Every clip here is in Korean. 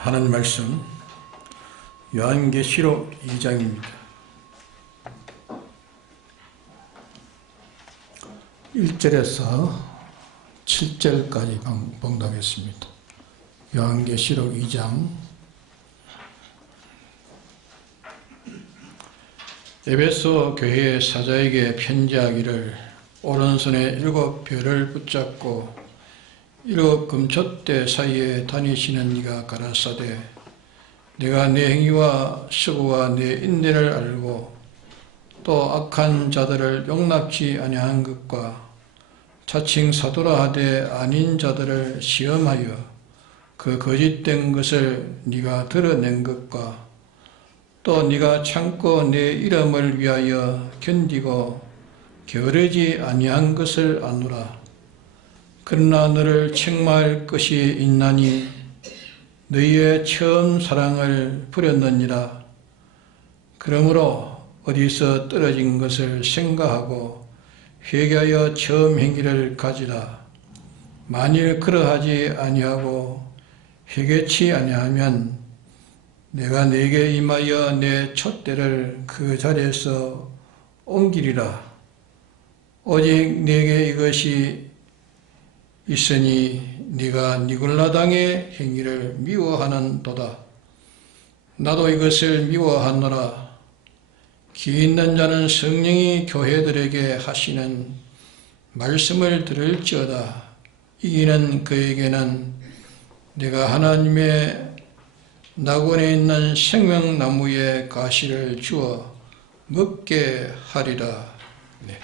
하는 말씀 요한계시록 2장입니다. 1절에서 7절까지 봉독하겠습니다. 요한계시록 2장. 에베소 교회의 사자에게 편지하기를 오른손에 7 별을 붙잡고 7 금촛대 사이에 다니시는 네가 가라사대 내가 네 행위와 수고와 네 인내를 알고 또 악한 자들을 용납지 아니한 것과 자칭 사도라 하되 아닌 자들을 시험하여 그 거짓된 것을 네가 드러낸 것과 또 네가 참고 내 이름을 위하여 견디고 게으르지 아니한 것을 아노라. 그러나 너를 책망할 것이 있나니 너희의 처음 사랑을 버렸느니라. 그러므로 어디서 떨어진 것을 생각하고 회개하여 처음 행위를 가지라. 만일 그러하지 아니하고 회개치 아니하면 내가 네게 임하여 내 촛대를 그 자리에서 옮기리라. 오직 네게 이것이 있으니 네가 니골라당의 행위를 미워하는도다. 나도 이것을 미워하노라. 기 있는 자는 성령이 교회들에게 하시는 말씀을 들을지어다. 이기는 그에게는 내가 하나님의 낙원에 있는 생명나무의 가시를 주어 먹게 하리라. 네.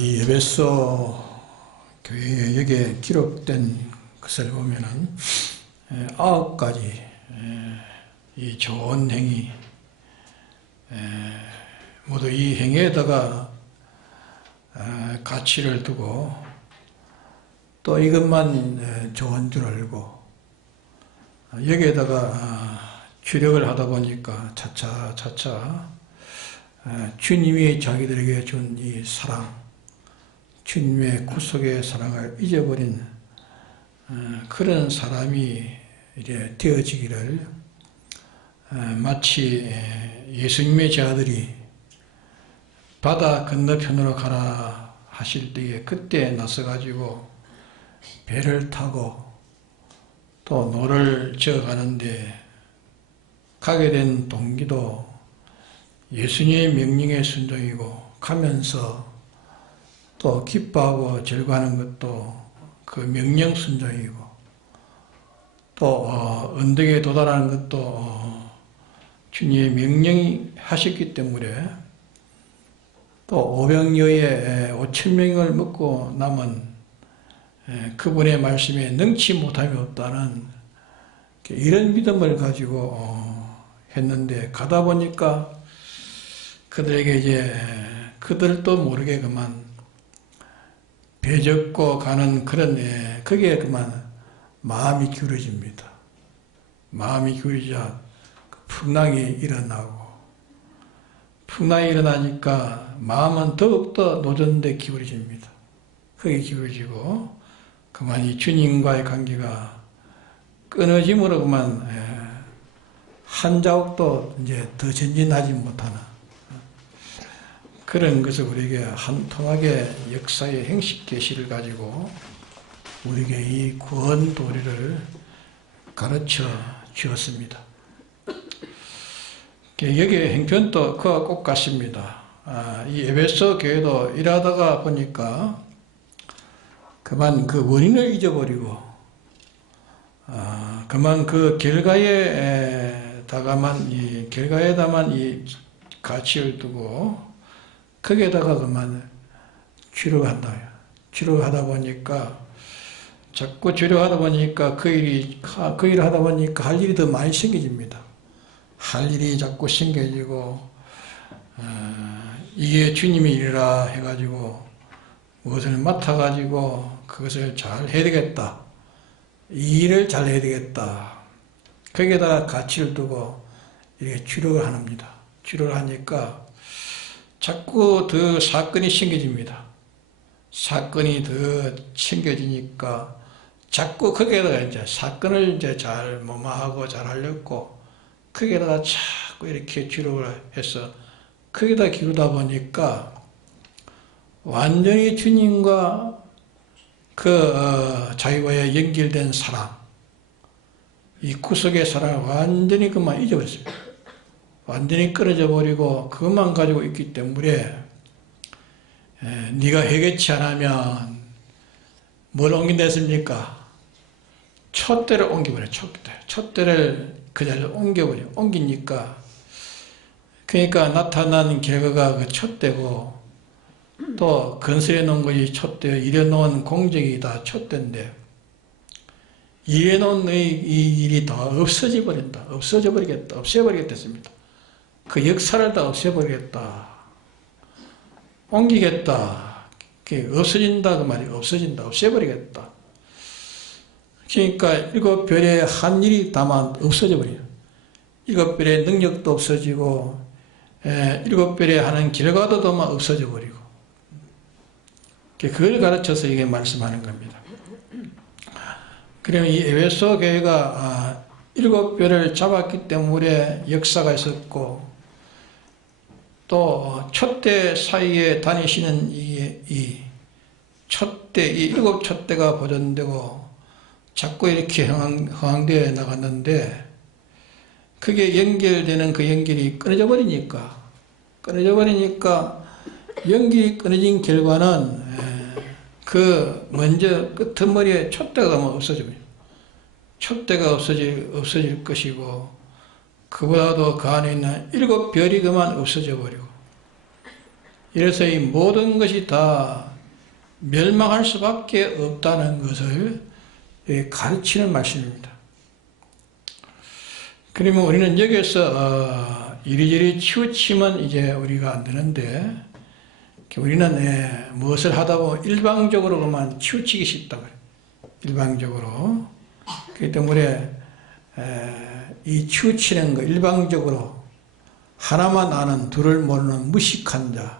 이 에베소 교회에 여기에 기록된 것을 보면은 9가지 이 좋은 행위, 모두 이 행위에다가 가치를 두고 또 이것만 좋은 줄 알고 여기에다가 주력을 하다 보니까 차차 주님이 자기들에게 준 이 사랑, 주님의 구속의 사랑을 잊어버린 그런 사람이 이제 되어지기를 마치 예수님의 제자들이 바다 건너편으로 가라 하실 때에 그때 나서가지고 배를 타고 또 노를 저어가는데 가게 된 동기도 예수님의 명령에 순종이고 가면서 또 기뻐하고 즐거워하는 것도 그 명령 순종이고 또 언덕에 도달하는 것도 주님의 명령이 하셨기 때문에 또 500여의 5,000명을 먹고 남은 그분의 말씀에 능치 못함이 없다는 이런 믿음을 가지고 했는데 가다 보니까 그들에게 이제 그들도 모르게 그만 배 접고 가는 그런 거기에 그만 마음이 기울어집니다. 마음이 기울어지자 풍랑이 일어나고 풍랑이 일어나니까 마음은 더욱더 노전대 기울어집니다. 거기 기울어지고 그만 이 주님과의 관계가 끊어짐으로 그만 한 자욱도 이제 더 전진하지 못하는 그런 것을 우리에게 한통하게 역사의 행식 계시를 가지고 우리에게 이 구원 도리를 가르쳐 주었습니다. 여기에 행편도 그와 꼭 같습니다. 이 에베소 교회도 일하다가 보니까 그만 그 원인을 잊어버리고 그만 그 결과에다가만 이 가치를 두고 거기에다가 그만 주력한다. 주력하다 보니까 자꾸 주력하다 보니까 그 일을 하다 보니까 할 일이 더 많이 생겨집니다. 할 일이 자꾸 생겨지고 이게 주님의 일이라 해가지고 무엇을 맡아가지고 그것을 잘 해야 되겠다. 이 일을 잘 해야 되겠다. 거기에다가 가치를 두고 이렇게 주력을 합니다. 주력을 하니까 자꾸 더 사건이 생겨집니다. 사건이 더 챙겨지니까 자꾸 거기에다가 이제 사건을 이제 잘 무마하고 잘 하려고 거기에다가 자꾸 이렇게 기록을 해서 거기다 기우다 보니까 완전히 주님과 자기와의 연결된 사랑, 이 구속의 사랑을 완전히 그만 잊어버렸습니다. 완전히 끊어져 버리고 그것만 가지고 있기 때문에 네가 회개치 않으면 뭘 옮긴댔습니까? 촛대를 옮겨버려. 촛대를 그 자리로 옮겨버려. 옮기니까 그러니까 나타난 결과가 그 촛대고 또 건설해 놓은 것이 촛대, 일해 놓은 공적이 다 촛대인데 일해 놓은 이 일이 다 없어져 버린다. 없어져 버리겠다. 없애버리겠다 했습니다. 그 역사를 다 없애버리겠다. 옮기겠다. 없어진다 그 말이에요. 없어진다. 없애버리겠다. 그러니까 일곱 별의 한 일이 다만 없어져 버려요. 일곱 별의 능력도 없어지고 일곱 별의 하는 결과도 다만 없어져 버리고 그걸 가르쳐서 이게 말씀하는 겁니다. 그러면 이 에베소 교회가 일곱 별을 잡았기 때문에 역사가 있었고 또 촛대 사이에 다니시는 이 촛대, 이 일곱 촛대가 보존되고 자꾸 이렇게 흥황되어 나갔는데 그게 연결되는 그 연결이 끊어져 버리니까 연결이 끊어진 결과는 그 먼저 끄트머리에 촛대가 없어집니다. 촛대가 없어질 것이고 그보다도 그 안에 있는 일곱 별이 그만 없어져 버리고 이래서 이 모든 것이 다 멸망할 수밖에 없다는 것을 가르치는 말씀입니다. 그러면 우리는 여기서 이리저리 치우치면 이제 우리가 안 되는데 우리는 무엇을 하다 보면 일방적으로 그만 치우치기 쉽다 그래요. 일방적으로. 그렇기 때문에 이 치우치는 거 일방적으로 하나만 아는 둘을 모르는 무식한 자.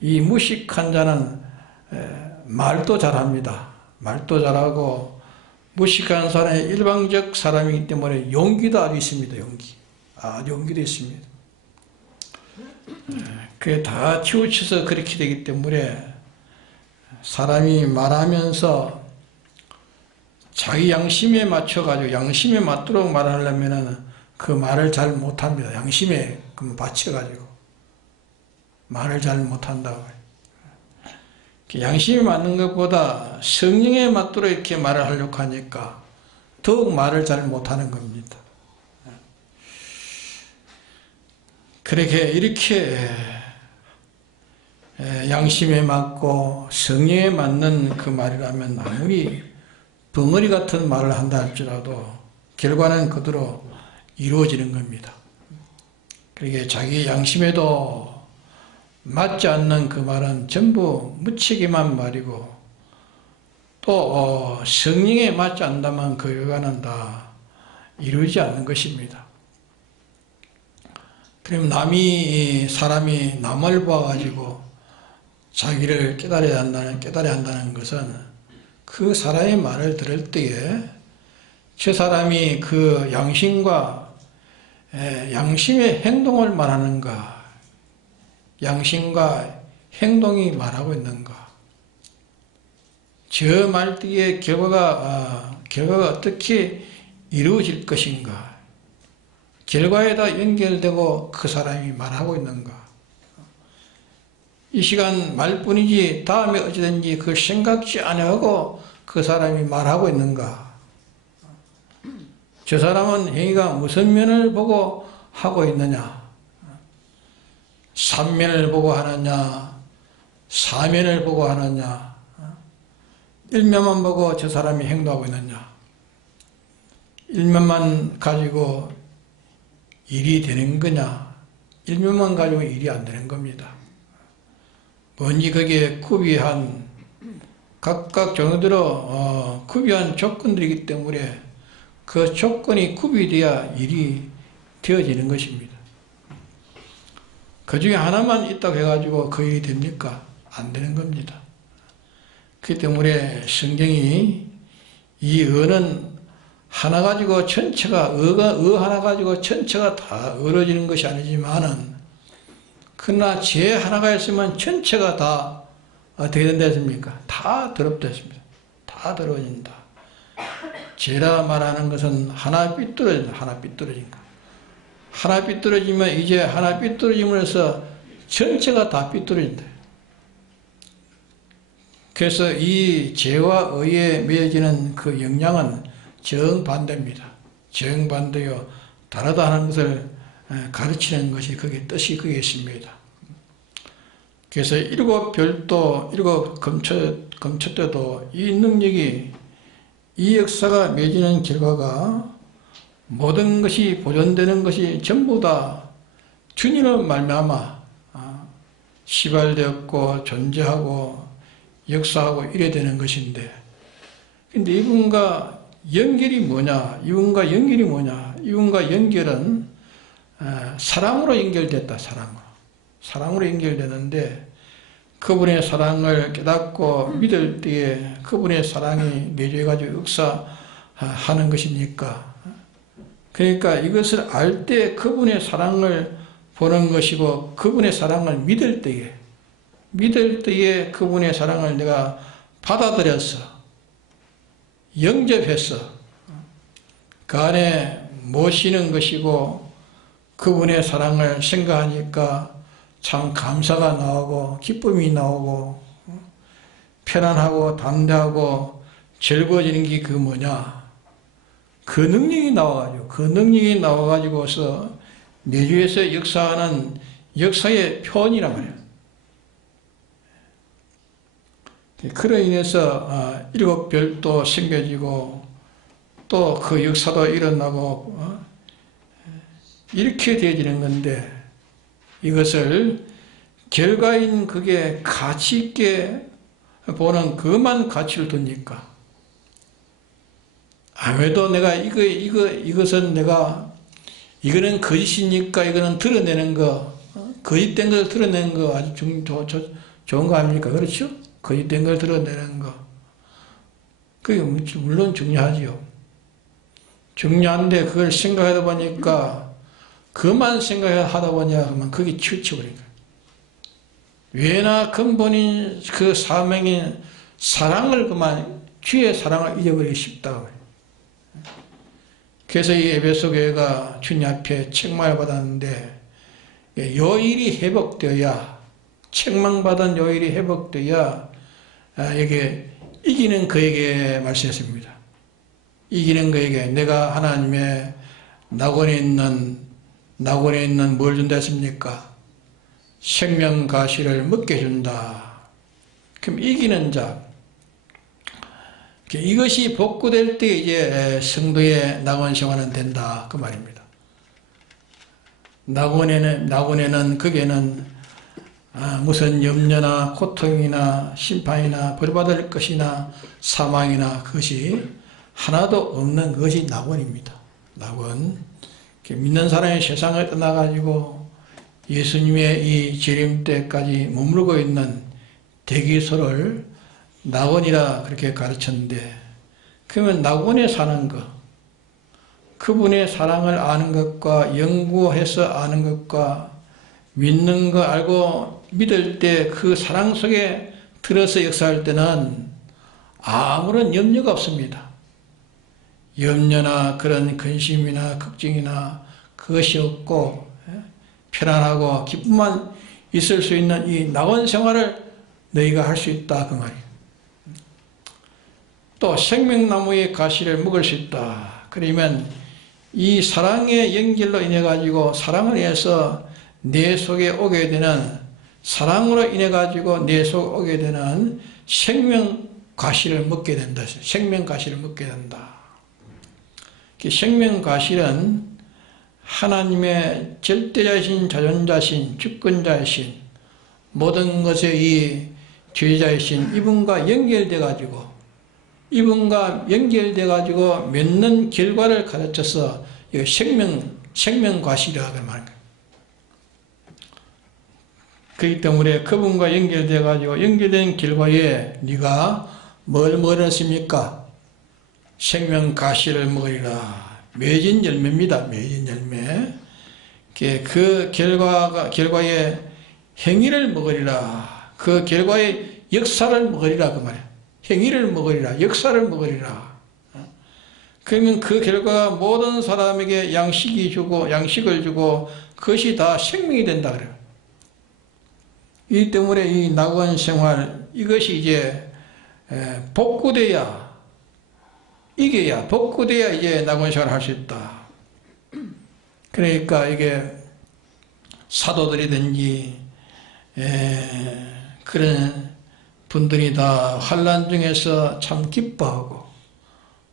이 무식한 자는 말도 잘합니다. 말도 잘하고 무식한 사람이 일방적 사람이기 때문에 용기도 아주 있습니다. 용기도 있습니다. 그게 다 치우쳐서 그렇게 되기 때문에 사람이 말하면서 자기 양심에 맞춰가지고 양심에 맞도록 말하려면 그 말을 잘 못합니다. 양심에 받쳐가지고 말을 잘 못한다고. 양심에 맞는 것보다 성령에 맞도록 이렇게 말을 하려고 하니까 더욱 말을 잘 못하는 겁니다. 이렇게 양심에 맞고 성령에 맞는 그 말이라면 아무리 벙어리 같은 말을 한다 할지라도 결과는 그대로 이루어지는 겁니다. 그러게 자기 양심에도 맞지 않는 그 말은 전부 무책임한 말이고 또 성령에 맞지 않다면 그 결과는 다 이루어지지 않는 것입니다. 그럼 사람이 남을 봐가지고 자기를 깨달아야 한다는 것은 그 사람의 말을 들을 때에 저 사람이 그 양심과 양심의 행동을 말하는가, 양심과 행동이 말하고 있는가, 저 말뒤에 결과가 어떻게 이루어질 것인가, 결과에다 연결되고 그 사람이 말하고 있는가. 이 시간 말뿐이지 다음에 어찌든지 그 생각지 않아하고 그 사람이 말하고 있는가. 저 사람은 행위가 무슨 면을 보고 하고 있느냐. 삼면을 보고 하느냐, 사면을 보고 하느냐, 일면만 보고 저 사람이 행동하고 있느냐, 일면만 가지고 일이 되는 거냐, 일면만 가지고 일이 안 되는 겁니다. 뭔지 거기에 구비한 각각 정도로 구비한 조건들이기 때문에 그 조건이 구비되어야 일이 되어지는 것입니다. 그 중에 하나만 있다고 해가지고 그 일이 됩니까? 안 되는 겁니다. 그렇기 때문에 성경이 이 의는 하나 가지고 전체가, 의 하나 가지고 전체가 다 어우러지는 것이 아니지만은, 그러나 죄 하나가 있으면 전체가 다 어떻게 된다 했습니까? 다 더럽다 했습니다. 다 더러워진다. 죄라 말하는 것은 하나 삐뚤어진다. 하나 삐뚤어진 거. 하나 삐뚤어지면 이제 하나 삐뚤어짐으로써 전체가 다 삐뚤어진다. 그래서 이 죄와 의에 맺어지는 그 영향은 정반대입니다. 정반대요. 다르다 하는 것을 가르치는 것이 그게 뜻이 그게 있습니다. 그래서 일곱 별도, 일곱 금초 때도 이 능력이, 이 역사가 맺어지는 결과가 모든 것이 보존되는 것이 전부 다 주님을 말미암아 시발되었고 존재하고 역사하고 이래 되는 것인데, 근데 이분과 연결이 뭐냐? 이분과 연결이 뭐냐? 이분과 연결은 사랑으로 연결됐다. 사랑으로 연결되는데, 그분의 사랑을 깨닫고 믿을 때에 그분의 사랑이 내주해가지고 역사하는 것이니까, 그러니까 이것을 알 때 그분의 사랑을 보는 것이고, 그분의 사랑을 믿을 때에 그분의 사랑을 내가 받아들였어, 영접했어, 그 안에 모시는 것이고, 그분의 사랑을 생각하니까 참 감사가 나오고 기쁨이 나오고 편안하고 담대하고 즐거워지는 게 그 뭐냐? 그 능력이 나와가지고, 그 능력이 나와가지고서 내주에서 역사하는 역사의 표현이란 말이에요. 그로 인해서 일곱 별도 생겨지고 또 그 역사도 일어나고 이렇게 되어지는 건데, 이것을 결과인 그게 가치 있게 보는 그만 가치를 두니까, 아무래도 내가 이것은 내가, 이거는 거짓이니까 이거는 드러내는 거, 거짓된 걸 드러내는 거 아주 좋은 거 아닙니까? 그렇죠? 거짓된 걸 드러내는 거. 그게 물론 중요하지요. 중요한데 그걸 생각하다 보니까, 그만 생각하다 보냐 하면 그게 치우쳐버린 거예요. 왜나 근본인 그 사명인 사랑을 그만, 주의 사랑을 잊어버리기 쉽다고 해요. 그래서 이 에베소 교회가 주님 앞에 책망을 받았는데, 요일이 회복되어야, 책망받은 요일이 회복되어야 이게 이기는 그에게 말씀했습니다. 이기는 그에게 내가 하나님의 낙원에 있는 뭘 준다 했습니까? 생명가시를 먹게 준다. 그럼 이기는 자, 이것이 복구될 때 이제 성도의 낙원 생활은 된다, 그 말입니다. 낙원에는 거기에는 무슨 염려나 고통이나 심판이나 벌받을 것이나 사망이나 그것이 하나도 없는 것이 낙원입니다. 낙원. 믿는 사람이 세상을 떠나가지고 예수님의 이 재림 때까지 머무르고 있는 대기소를 낙원이라 그렇게 가르쳤는데, 그러면 낙원에 사는 것, 그분의 사랑을 아는 것과 연구해서 아는 것과 믿는 거 알고 믿을 때 그 사랑 속에 들어서 역사할 때는 아무런 염려가 없습니다. 염려나 그런 근심이나 걱정이나 그것이 없고 편안하고 기쁨만 있을 수 있는 이 낙원 생활을 너희가 할 수 있다, 그 말이에요. 또 생명나무의 가시를 먹을 수 있다. 그러면 이 사랑의 연결로 인해 가지고, 사랑을 인해서 내 속에 오게 되는, 사랑으로 인해 가지고 내 속에 오게 되는 생명가시를 먹게 된다. 생명가시를 먹게 된다. 생명가시는 하나님의 절대자이신, 자존자신, 주권자이신, 모든 것의 이 죄자이신 이분과 연결돼 가지고, 이분과 연결돼 가지고 맺는 결과를 가르쳐서 생명과실이라고 말하는 거예요. 그렇기 때문에 그분과 연결돼 가지고 연결된 결과에 네가 뭘 먹었습니까? 생명 가시를 먹으리라. 맺은 열매입니다. 맺은 열매. 그 결과의 행위를 먹으리라. 그 결과의 역사를 먹으리라 그 말이야. 행위를 먹으리라. 역사를 먹으리라. 그러면 그 결과가 모든 사람에게 양식을 주고 그것이 다 생명이 된다 그래요. 이 때문에 이 낙원 생활 이것이 이제 복구돼야 복구돼야 이제 낙원 생활을 할 수 있다. 그러니까 이게 사도들이든지 그런 분들이 다 환난 중에서 참 기뻐하고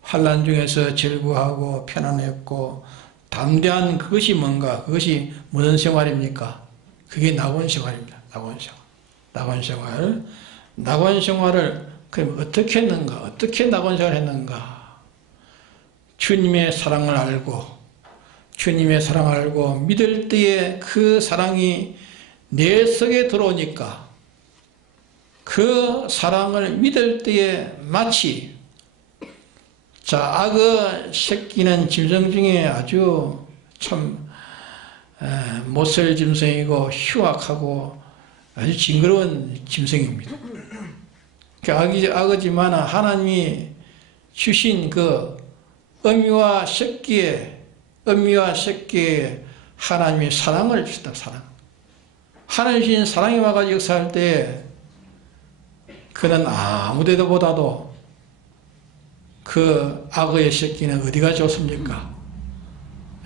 환난 중에서 즐거워하고 편안했고 담대한 그것이 뭔가? 그것이 무슨 생활입니까? 그게 낙원 생활입니다. 낙원 생활. 낙원 생활을 그럼 어떻게 했는가? 어떻게 낙원 생활을 했는가? 주님의 사랑을 알고 믿을 때에 그 사랑이 내 속에 들어오니까 그 사랑을 믿을 때에 마치 악어 새끼는 짐승 중에 아주 참 못살 짐승이고 흉악하고 아주 징그러운 짐승입니다. 악어지만 하나님이 주신 그 어미와 새끼에 하나님이 사랑을 주셨다. 사랑. 하나님 주신 사랑이 와가지고 역사할 때 그는 아무데보다도 그 악어의 새끼는 어디가 좋습니까?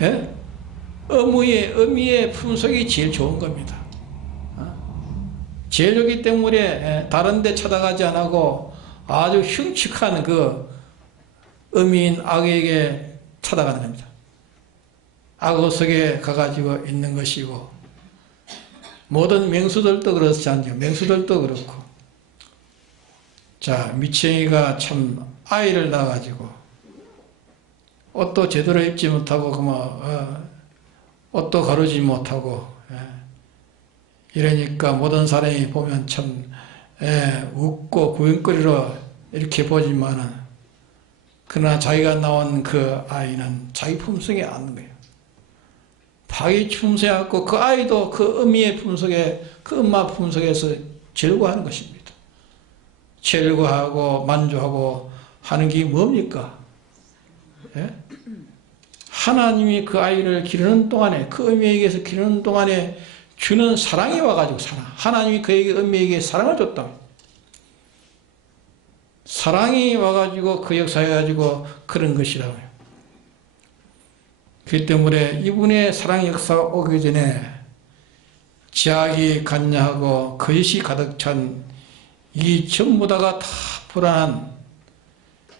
예? 어미의 품속이 제일 좋은 겁니다. 제일 좋기 때문에 다른 데 찾아가지 않고 아주 흉측한 그 어미인 악어에게 찾아가는 겁니다. 악어 속에 가가지고 있는 것이고 모든 맹수들도 그렇지 않죠. 맹수들도 그렇고 미챙이가 참 아이를 낳아가지고 옷도 제대로 입지 못하고 옷도 가르지 못하고 이러니까 모든 사람이 보면 참 웃고 구경거리로 이렇게 보지만은 그러나 자기가 낳은 그 아이는 자기 품속에 안는 거예요. 자기 품속에 안고 그 아이도 그 어미의 품속에 그 엄마 품속에서 즐거워하는 것입니다. 즐거워하고 만족하고 하는 게 뭡니까? 예? 하나님이 그 아이를 기르는 동안에 그 어미에게서 기르는 동안에 주는 사랑이 와가지고 하나님이 그에게 어미에게 사랑을 줬다. 사랑이 와가지고 그 역사해가지고 그런 것이라고요. 그 때문에 이분의 사랑 역사가 오기 전에 제약이 간야하고 거짓이 가득 찬 이 전부 다가 다 불안한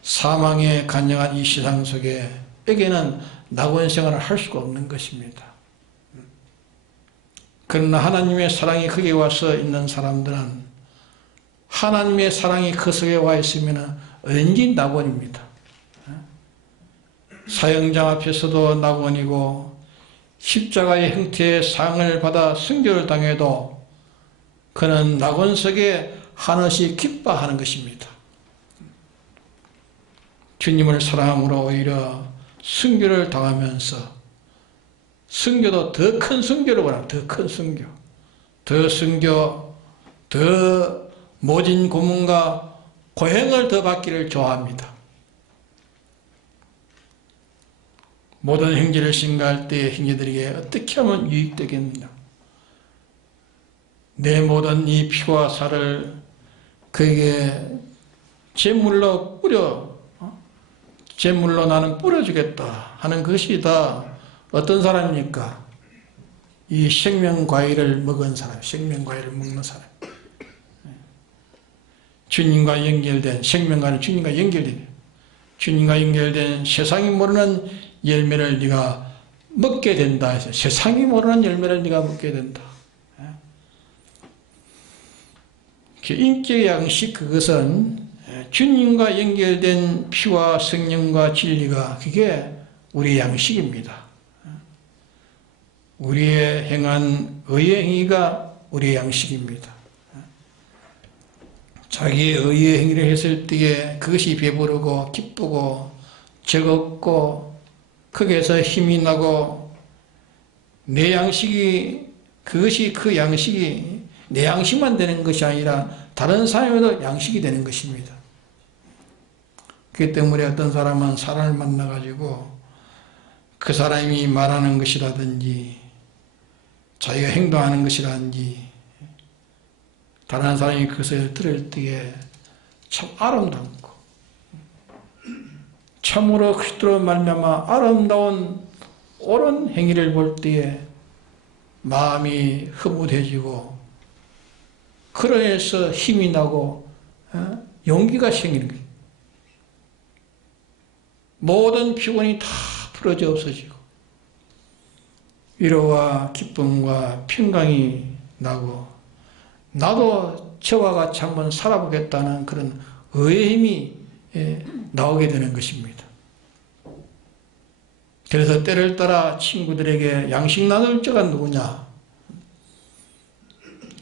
사망에 간영한 이 세상 속에게는 낙원 생활을 할 수가 없는 것입니다. 그러나 하나님의 사랑이 거기에 와서 있는 사람들은 하나님의 사랑이 그 속에 와 있으면 언제든지 낙원입니다. 사형장 앞에서도 낙원이고 십자가의 형태의 상을 받아 순교를 당해도 그는 낙원 속에 한없이 기뻐하는 것입니다. 주님을 사랑함으로 오히려 순교를 당하면서 순교도 더 큰 순교를 원합니다. 더 큰 순교. 더 순교, 더 모진 고문과 고행을 더 받기를 좋아합니다. 모든 형제를 신가할 때 형제들에게 어떻게 하면 유익되겠느냐. 내 모든 이 피와 살을 그에게 제물로 제물로 나는 뿌려주겠다 하는 것이 다 어떤 사람입니까? 이 생명과일을 먹은 사람, 생명과일을 먹는 사람. 주님과 연결된, 생명과는 주님과 연결된 세상이 모르는 열매를 네가 먹게 된다 해서 세상이 모르는 열매를 네가 먹게 된다. 인격의 양식 그것은 주님과 연결된 피와 성령과 진리가 그게 우리의 양식입니다. 우리의 행한 의의 행위가 우리의 양식입니다. 자기의 의의 행위를 했을 때에 그것이 배부르고 기쁘고 즐겁고 거기에서 힘이 나고 내 양식이 그것이 그 양식이 내 양식만 되는 것이 아니라 다른 사람에도 양식이 되는 것입니다. 그렇기 때문에 어떤 사람은 사람을 만나가지고 그 사람이 말하는 것이라든지 자기가 행동하는 것이라든지 다른 사람이 그것을 들을 때에 참 아름답고 참으로 그리스도로 말미암아 아름다운 옳은 행위를 볼 때에 마음이 흐뭇해지고 그러해서 힘이 나고 용기가 생기는 거예요. 모든 피곤이 다 풀어져 없어지고 위로와 기쁨과 평강이 나고 나도 저와 같이 한번 살아보겠다는 그런 의의 힘이 나오게 되는 것입니다. 그래서 때를 따라 친구들에게 양식 나눌 자가 누구냐?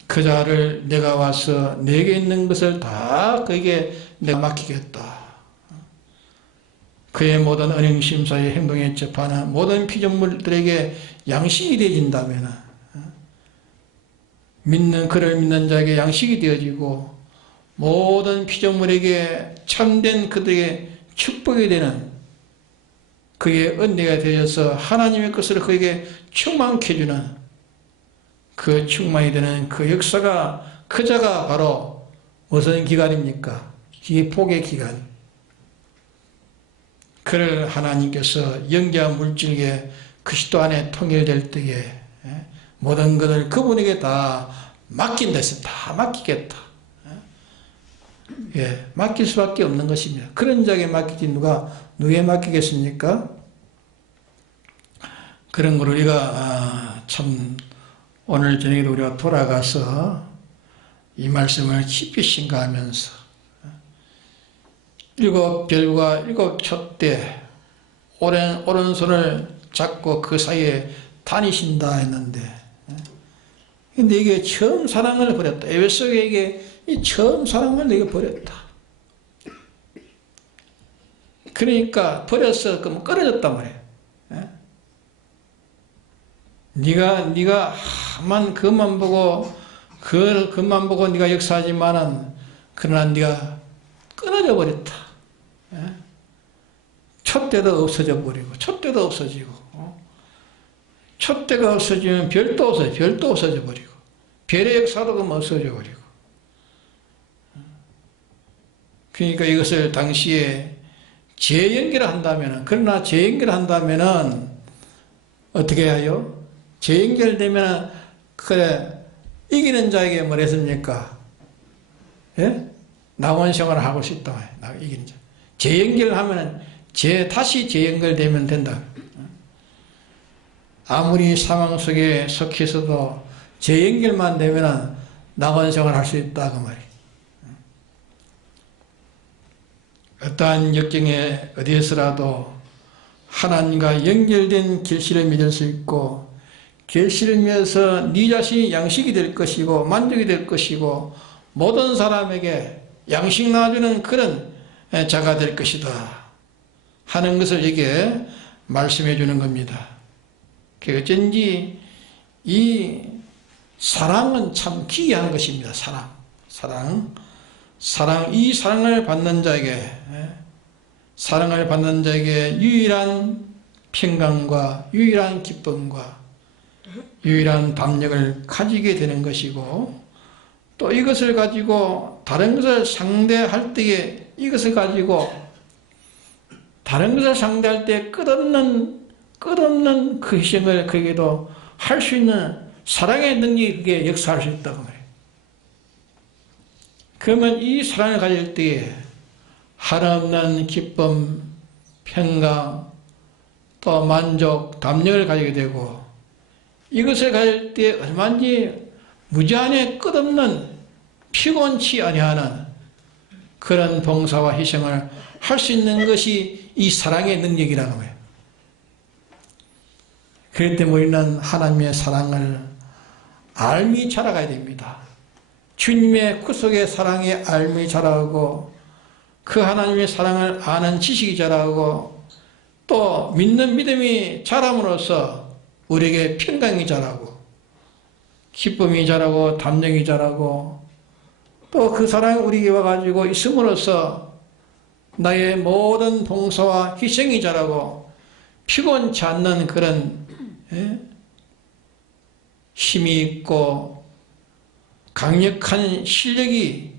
그 자를 내가 와서 내게 있는 것을 다 그에게 내가 맡기겠다. 그의 모든 은행심사의 행동에 접하는 모든 피조물들에게 양식이 되어진다면 그를 믿는 자에게 양식이 되어지고 모든 피조물에게 참된 그들에게 축복이 되는 그의 은혜가 되어서 하나님의 것을 그에게 충만케 해주는 그 충만이 되는 그 역사가 그 자가 바로 무슨 기간입니까? 이 복의 기간. 그를 하나님께서 영계와 물질계 그리스도 안에 통일될 때에 모든 것을 그분에게 다 맡긴다 했어요. 다 맡기겠다. 예, 맡길 수밖에 없는 것입니다. 그런 자에게 맡기지 누구에 맡기겠습니까? 그런 걸 우리가 참 오늘 저녁에도 우리가 돌아가서 이 말씀을 깊이 생각하면서 일곱 별과 일곱 촛대 오른손을 잡고 그 사이에 다니신다 했는데 근데 이게 처음 사랑을 버렸다. 에베소에게 이 처음 사랑을 내게 버렸다. 그러니까 버려서 그럼 끊어졌단 말이에요. 네가 그만 보고 그것만 보고 네가 역사하지만은 그러나 네가 끊어져 버렸다. 촛대도 없어져 버리고 촛대도 없어지고 촛대가 없어지면 별도 없어져 버리고 별의 역사도 그럼 없어져 버리고 그러니까 이것을 당시에 재연결한다면은 그러나 재연결한다면은 어떻게 해요? 재연결되면은 그래 이기는 자에게 뭘 했습니까? 예? 낙원 생활을 하고 싶다. 이기는 자. 재연결하면은 다시 재연결되면 된다. 아무리 상황 속에 속해서도 재연결만 되면은 낙원 생활을 할 수 있다 그 말이에요. 어떠한 역경에 어디에서라도 하나님과 연결된 결실을 맺을 수 있고 결실을 맺어서 네 자신이 양식이 될 것이고 만족이 될 것이고 모든 사람에게 양식 나눠주는 그런 자가 될 것이다 하는 것을 여기에 말씀해 주는 겁니다. 어쩐지 이 사랑은 참 기이한 것입니다. 사랑, 이 사랑을 받는 자에게 유일한 평강과 유일한 기쁨과 유일한 담력을 가지게 되는 것이고 또 이것을 가지고 다른 것을 상대할 때에 이것을 가지고 다른 것을 상대할 때 끝없는 그 희생을 그에게도 할 수 있는 사랑의 능력이 그게 역사할 수 있다고 말해요. 그러면 이 사랑을 가질 때에 한없는 기쁨, 평강, 또 만족, 담력을 가지게 되고 이것을 가질 때 얼마든지 무제한의 끝없는 피곤치 아니하는 그런 봉사와 희생을 할 수 있는 것이 이 사랑의 능력이라는 거예요. 그렇기 때문에 우리는 하나님의 사랑을 알미 자라가야 됩니다. 주님의 구속의 사랑에 알미 자라고 그 하나님의 사랑을 아는 지식이 자라고 또 믿는 믿음이 자람으로써 우리에게 평강이 자라고 기쁨이 자라고 담력이 자라고 또 그 사랑이 우리에게 와가지고 있음으로써 나의 모든 봉사와 희생이 자라고 피곤치 않는 그런 힘이 있고 강력한 실력이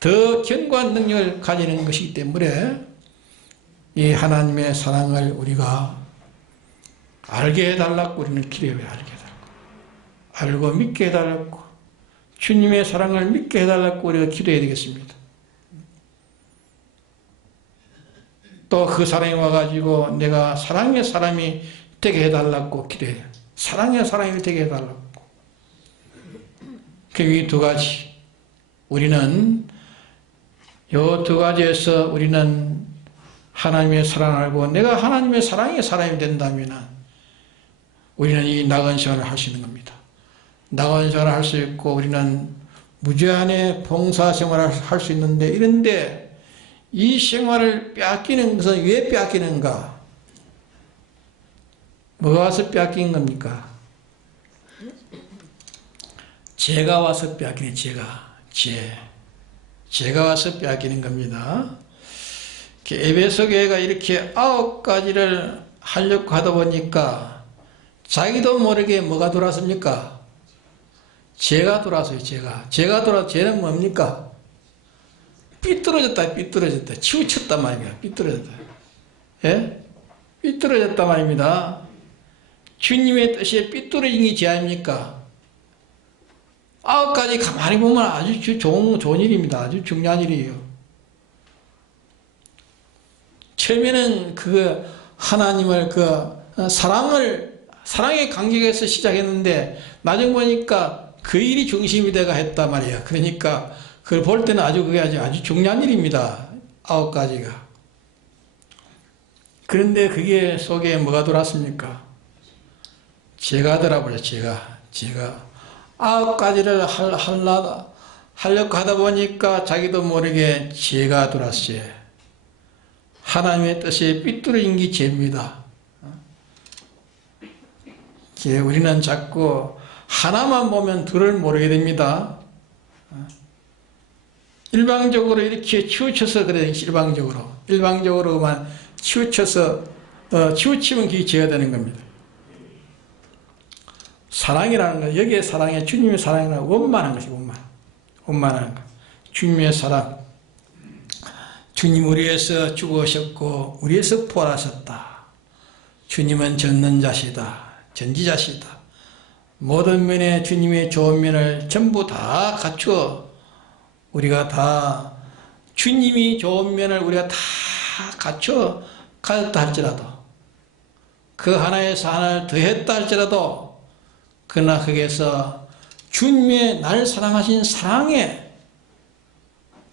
더 견고한 능력을 가지는 것이기 때문에 이 하나님의 사랑을 우리가 알게 해달라고 우리는 기도해야 알게 해달라고 알고 믿게 해달라고 주님의 사랑을 믿게 해달라고 우리가 기도해야 되겠습니다. 또 그 사랑이 와가지고 내가 사랑의 사람이 되게 해달라고 기도해요. 사랑의 사람이 되게 해달라고. 그 이 두 가지 우리는 요 두 가지에서 우리는 하나님의 사랑을 알고 내가 하나님의 사랑의 사람이 된다면 우리는 이 나은 생활을 할 수 있는 겁니다. 나은 생활을 할 수 있고 우리는 무제한의 봉사 생활을 할 수 있는데 이런데 이 생활을 빼앗기는 것은 왜 빼앗기는가? 뭐가 와서 빼앗긴 겁니까? 죄가 와서 빼앗기는 죄가 와서 빼앗기는 겁니다. 에베소 교회가 이렇게 9가지를 하려고 하다 보니까 자기도 모르게 뭐가 돌았습니까? 죄가 돌아서요. 죄가 돌아 죄는 뭡니까? 삐뚤어졌다. 치우쳤단 말입니다. 삐뚤어졌다. 예? 삐뚤어졌단 말입니다. 주님의 뜻에 삐뚤어진 게 죄 아닙니까? 9가지 가만히 보면 아주 좋은 일입니다. 아주 중요한 일이에요. 처음에는 그 하나님을 사랑의 간격에서 시작했는데 나중에 보니까 그 일이 중심이 돼가 했단 말이에요. 그러니까 그걸 볼 때는 그게 아주 중요한 일입니다. 9가지가. 그런데 그게 속에 뭐가 돌았습니까? 죄가 돌아버려요. 죄가 9가지를 하려고 하다 보니까 자기도 모르게 죄가 돌았어요. 하나님의 뜻에 삐뚤어진 게 죄입니다. 우리는 자꾸 하나만 보면 둘을 모르게 됩니다. 일방적으로 이렇게 치우쳐서 그래. 일방적으로만 치우쳐서 치우치면 그게 죄가 되는 겁니다. 사랑이라는 것, 여기에 사랑에 주님의 사랑이라는 원만한 것이 원만한 것. 주님의 사랑. 주님 우리 위해서 죽으셨고 우리 위해서 부활하셨다. 주님은 전지자시다. 모든 면에 주님의 좋은 면을 전부 다 갖추어 우리가 다 주님이 좋은 면을 우리가 다 갖춰 가졌다 할지라도 그 하나에서 하나를 더했다 할지라도 그러나 거기에서 주님의 날 사랑하신 사랑에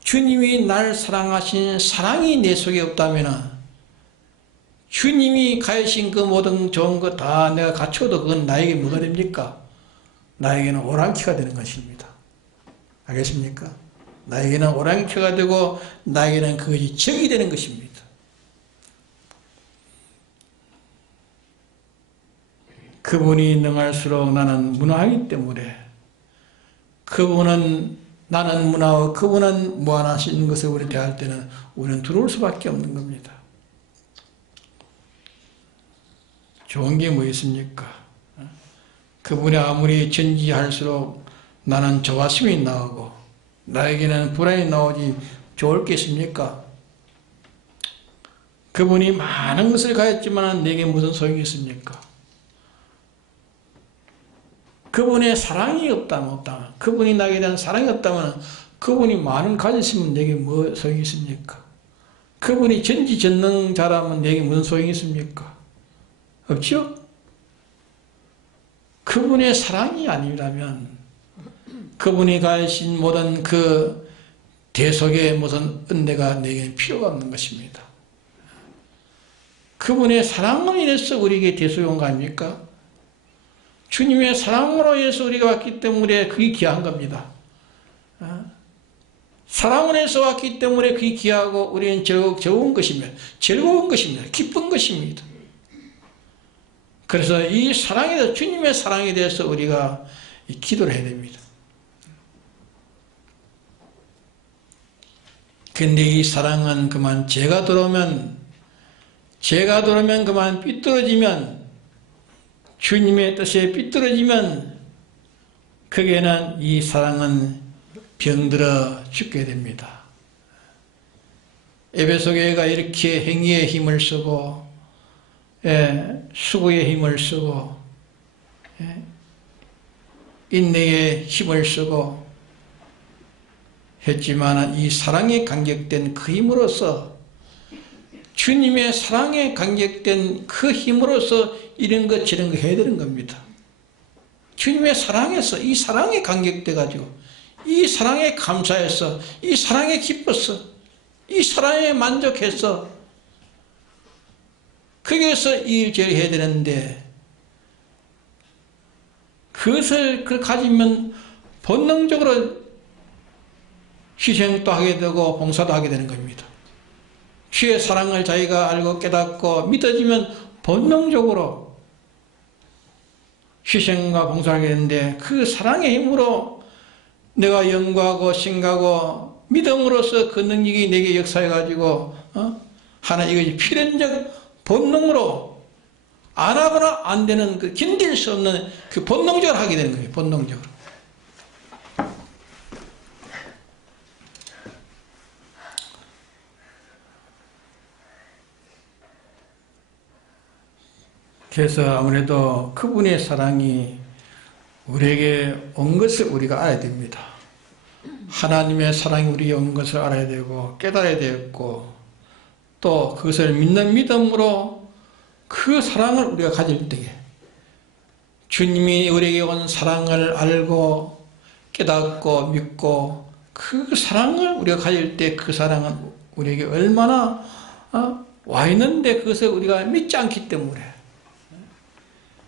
주님이 날 사랑하신 사랑이 내 속에 없다면 주님이 가하신 그 모든 좋은 거 다 내가 갖춰도 그건 나에게 뭐가 됩니까? 나에게는 오랑캐가 되는 것입니다. 알겠습니까? 나에게는 오랑캐가 되고 나에게는 그것이 적이 되는 것입니다. 그분이 능할수록 나는 무능하기 때문에 그분은 나는 무능하고 그분은 무한하신 것을 우리 대할 때는 우리는 두려울 수밖에 없는 겁니다. 좋은 게 뭐 있습니까? 그분이 아무리 전지할수록 나는 조바심이 나오고 나에게는 불안이 나오지 좋을 게 있습니까? 그분이 많은 것을 가졌지만 내게 무슨 소용이 있습니까? 그분의 사랑이 없다면 그분이 나에게 대한 사랑이 없다면 그분이 많은 가졌으면 내게 뭐 소용이 있습니까? 그분이 전지전능자라면 내게 무슨 소용이 있습니까? 없죠? 그분의 사랑이 아니라면 그분이 가하신 모든 그 대속의 무슨 은혜가 내게 필요가 없는 것입니다. 그분의 사랑으로 인해서 우리에게 대속이 온 거 아닙니까? 주님의 사랑으로 해서 우리가 왔기 때문에 그게 귀한 겁니다. 사랑으로 해서 왔기 때문에 그게 귀하고 우리는 좋은 것입니다. 즐거운 것입니다. 기쁜 것입니다. 그래서 이 사랑에 대해서, 주님의 사랑에 대해서 우리가 기도를 해야 됩니다. 근데 이 사랑은 그만 죄가 들어오면 그만 삐뚤어지면, 주님의 뜻에 삐뚤어지면 거기에는 이 사랑은 병들어 죽게 됩니다. 에베소 교회가 이렇게 행위의 힘을 쓰고 수고의 힘을 쓰고 인내의 힘을 쓰고 했지만 이 사랑에 감격된 그 힘으로서, 주님의 사랑에 감격된 그 힘으로서 이런 것 저런 거 해야 되는 겁니다. 주님의 사랑에서, 이 사랑에 감격돼 가지고, 이 사랑에 감사해서, 이 사랑에 기뻐서, 이 사랑에 만족해서 거기에서 이 일제를 해야 되는데, 그것을 가지면 본능적으로 희생도 하게 되고 봉사도 하게 되는 겁니다. 주의 사랑을 자기가 알고 깨닫고 믿어지면 본능적으로 희생과 봉사를 하게 되는데, 그 사랑의 힘으로 내가 연구하고 신가고 믿음으로써 그 능력이 내게 역사해 가지고 하나 이것이 필연적 본능으로 안 하거나 안 되는 그 견딜 수 없는 그 본능적으로 하게 되는 거예요. 본능적으로. 그래서 아무래도 그분의 사랑이 우리에게 온 것을 우리가 알아야 됩니다. 하나님의 사랑이 우리에게 온 것을 알아야 되고 깨달아야 되겠고, 또 그것을 믿는 믿음으로 그 사랑을 우리가 가질 때에, 주님이 우리에게 온 사랑을 알고 깨닫고 믿고 그 사랑을 우리가 가질 때, 그 사랑은 우리에게 얼마나 와 있는데 그것을 우리가 믿지 않기 때문에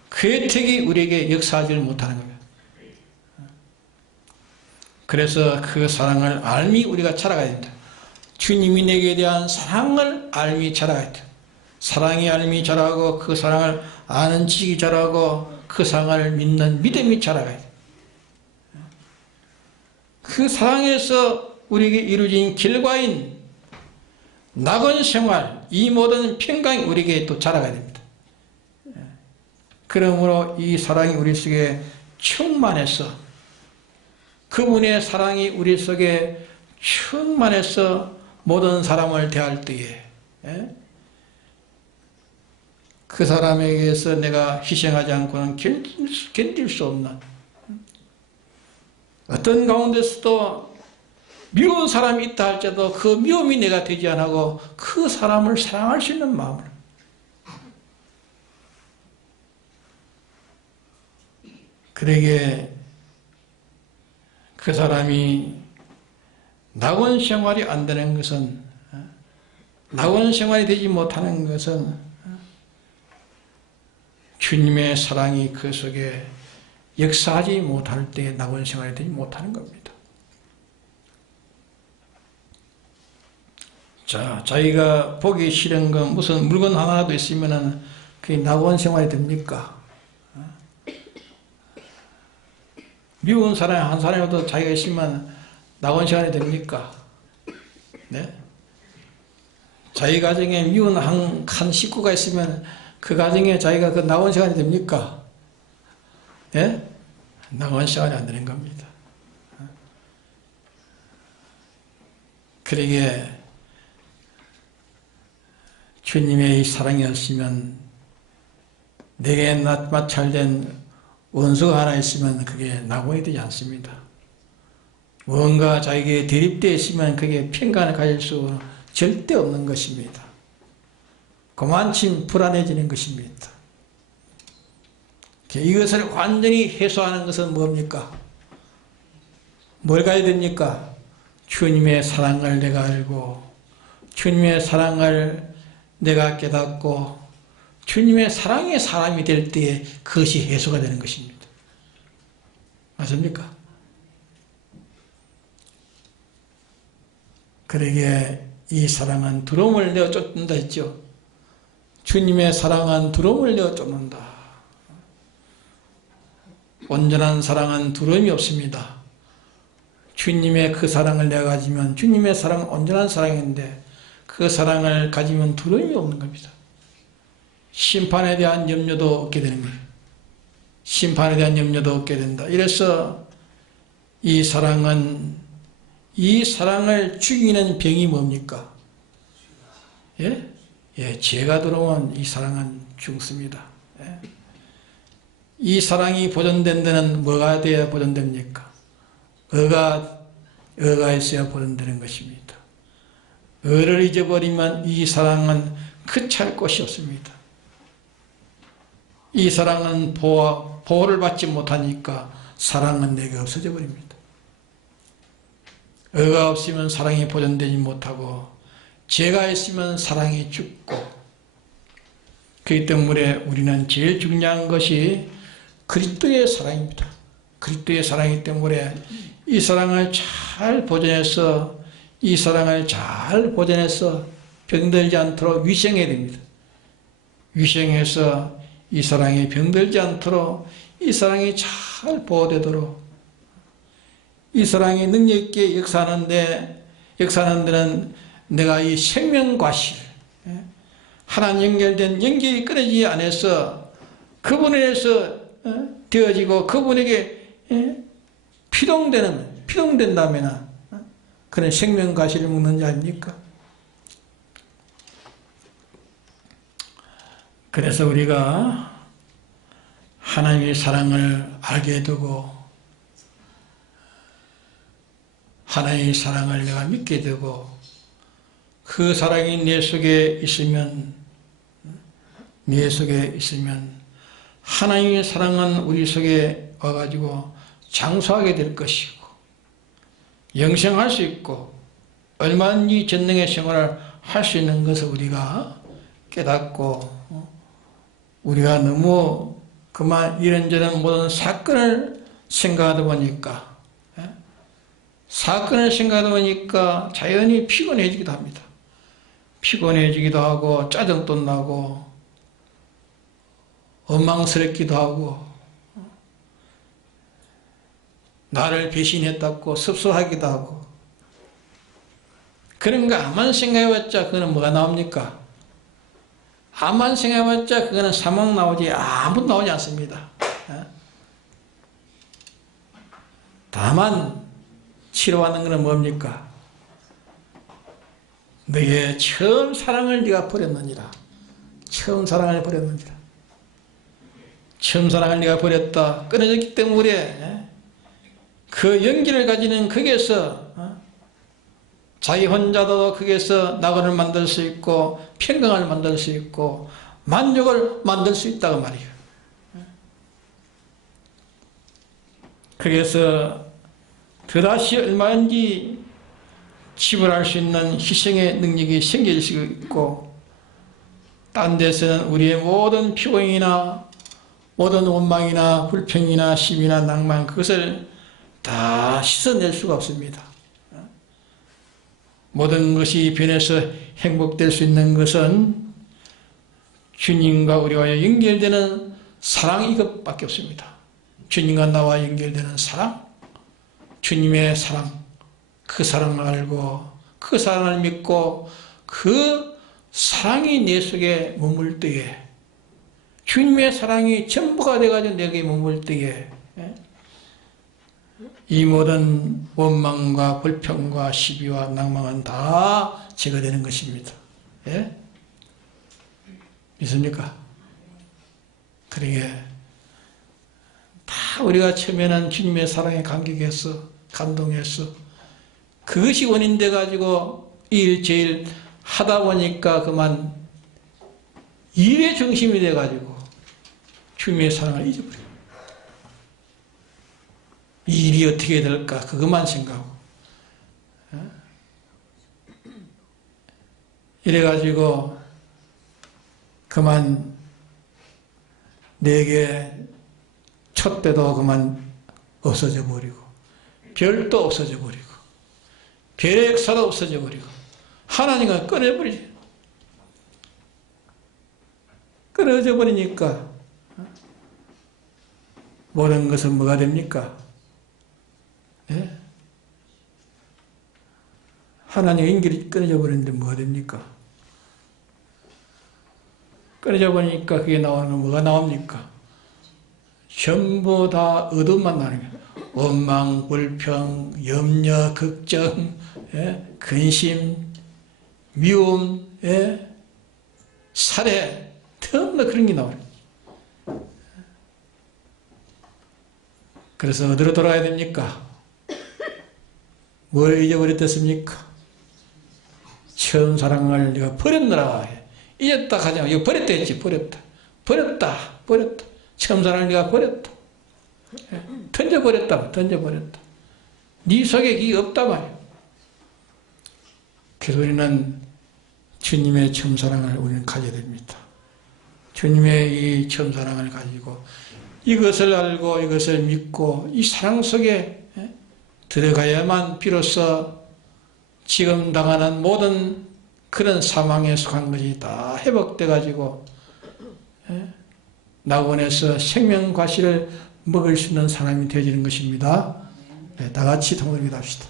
그 혜택이 우리에게 역사하지를 못하는 겁니다. 그래서 그 사랑을 알미 우리가 자라가야 됩니다. 주님이 내게 대한 사랑을 알미 자라가야 돼요. 사랑이 알미 자라고, 그 사랑을 아는 지식이 자라고, 그 사랑을 믿는 믿음이 자라가야 돼요. 그 사랑에서 우리에게 이루어진 결과인 낙원 생활, 이 모든 평강이 우리에게 또 자라가야 됩니다. 그러므로 이 사랑이 우리 속에 충만해서, 그분의 사랑이 우리 속에 충만해서 모든 사람을 대할 때에 그 사람에게서 내가 희생하지 않고는 견딜 수 없는, 어떤 가운데서도 미운 사람이 있다 할지라도 그 미움이 내가 되지 않고 그 사람을 사랑할 수 있는 마음을, 그러게 그 사람이 낙원 생활이 안 되는 것은, 낙원 생활이 되지 못하는 것은 주님의 사랑이 그 속에 역사하지 못할 때 낙원 생활이 되지 못하는 겁니다. 자, 자기가 보기 싫은 건 무슨 물건 하나라도 있으면은 그게 낙원 생활이 됩니까? 미운 사람 한 사람이라도 자기가 있으면 낙원 생활이 됩니까? 네? 자기 가정에 미운 한 식구가 있으면 그 가정에 자기가 그 낙원 생활이 됩니까? 예? 낙원 생활이 안 되는 겁니다. 그러기에 주님의 이 사랑이었으면, 내게 마찰된 원수가 하나 있으면 그게 낙원이 되지 않습니다. 뭔가 자기에게 대립되어 있으면 그게 평강을 가질 수 절대 없는 것입니다. 그만큼 불안해지는 것입니다. 이것을 완전히 해소하는 것은 뭡니까? 뭘 가야 됩니까? 주님의 사랑을 내가 알고, 주님의 사랑을 내가 깨닫고, 주님의 사랑의 사람이 될 때에 그것이 해소가 되는 것입니다. 맞습니까? 그러기에 이 사랑은 두려움을 내어 쫓는다 했죠. 주님의 사랑은 두려움을 내어 쫓는다. 온전한 사랑은 두려움이 없습니다. 주님의 그 사랑을 내가 가지면, 주님의 사랑은 온전한 사랑인데 그 사랑을 가지면 두려움이 없는 겁니다. 심판에 대한 염려도 없게 되는 거예요. 심판에 대한 염려도 없게 된다. 이래서 이 사랑은, 이 사랑을 죽이는 병이 뭡니까? 예? 예, 죄가 들어오면 이 사랑은 죽습니다. 예? 이 사랑이 보존된 데는 뭐가 돼야 보존됩니까? 의가 있어야 보존되는 것입니다. 의를 잊어버리면 이 사랑은 그치할 곳이 없습니다. 이 사랑은 보호를 받지 못하니까 사랑은 내게 없어져 버립니다. 의가 없으면 사랑이 보존되지 못하고 죄가 있으면 사랑이 죽고, 그렇기 때문에 우리는 제일 중요한 것이 그리스도의 사랑입니다. 그리스도의 사랑이기 때문에 이 사랑을 잘 보존해서, 이 사랑을 잘 보존해서 병들지 않도록 위생해야 됩니다. 위생해서 이 사랑이 병들지 않도록, 이 사랑이 잘 보호되도록, 이 사랑이 능력 있게 역사하는 데는 내가 이 생명과실, 하나님 연결된 연결이 끊어지지 않아서 그분에 대해서 되어지고 그분에게 피동된다면 그런 생명과실을 먹는 자 아닙니까? 그래서 우리가 하나님의 사랑을 알게 되고, 하나님의 사랑을 내가 믿게 되고, 그 사랑이 내 속에 있으면 하나님의 사랑은 우리 속에 와가지고 장수하게 될 것이고, 영생할 수 있고, 얼마든지 전능의 생활을 할 수 있는 것을 우리가 깨닫고, 우리가 너무 그만 이런저런 모든 사건을 생각하다 보니까 자연히 피곤해지기도 합니다. 피곤해지기도 하고, 짜증도 나고, 원망스럽기도 하고, 나를 배신했다고 섭섭하기도 하고. 그런 거 암만 생각해봤자 그거는 뭐가 나옵니까? 암만 생각해봤자 그거는 사망 나오지 아무것도 나오지 않습니다. 다만 치료하는 것은 뭡니까? 너의 처음 사랑을 네가 버렸느니라. 처음 사랑을 네가 버렸다. 끊어졌기 때문에 그 연기를 가지는 거기에서 자기 혼자도 거기에서 낙원을 만들 수 있고, 평강을 만들 수 있고, 만족을 만들 수 있다고 말이에요. 그래서 더다시 얼마든지 치부할 수 있는 희생의 능력이 생길 수 있고, 딴 데서는 우리의 모든 피곤이나 모든 원망이나 불평이나 시비나 낭만, 그것을 다 씻어낼 수가 없습니다. 모든 것이 변해서 행복될 수 있는 것은 주님과 우리와 연결되는 사랑, 이것밖에 없습니다. 주님과 나와 연결되는 사랑, 주님의 사랑, 그 사랑을 알고 그 사랑을 믿고 그 사랑이 내 속에 머물 때에, 주님의 사랑이 전부가 돼가지고 내게 머물 때에 이 모든 원망과 불평과 시비와 낭망은 다 제거되는 것입니다. 예? 믿습니까? 그러게 다 우리가 처음에는 주님의 사랑에 감격해서, 감동해서, 그것이 원인 돼가지고 일 제일 하다 보니까 그만 일의 중심이 돼가지고 주님의 사랑을 잊어버려요. 이 일이 어떻게 될까 그것만 생각하고, 이래가지고 그만 내게 촛대도 그만 없어져 버리고 별도 없어져 버리고 별의 역사도 없어져 버리고 하나님과 끊어버리지. 끊어져 버리니까 모든 것은 뭐가 됩니까? 예? 하나님의 연결이 끊어져 버리는데 뭐가 됩니까? 끊어져 버리니까 그게 나오는 뭐가 나옵니까? 전부 다 어둠만 나는 거예요. 원망, 불평, 염려, 걱정, 예? 근심, 미움, 예? 살해, 너무나 그런 게 나와요. 그래서 어디로 돌아가야 됩니까? 뭘 잊어버렸겠습니까? 처음 사랑을 네가 버렸느라. 잊었다 하자. 이거 버렸다 했지. 버렸다. 처음 사랑을 네가 버렸다. 던져버렸다. 네 속에 그게 없다 말이야. 그래서 우리는 주님의 처음 사랑을 우리는 가져야 됩니다. 주님의 이 처음 사랑을 가지고 이것을 알고 이것을 믿고 이 사랑 속에 들어가야만 비로소 지금 당하는 모든 그런 사망에 속한 것이 다 회복돼 가지고 낙원에서 생명과실을 먹을 수 있는 사람이 되어지는 것입니다. 다 같이 통독 기도합시다.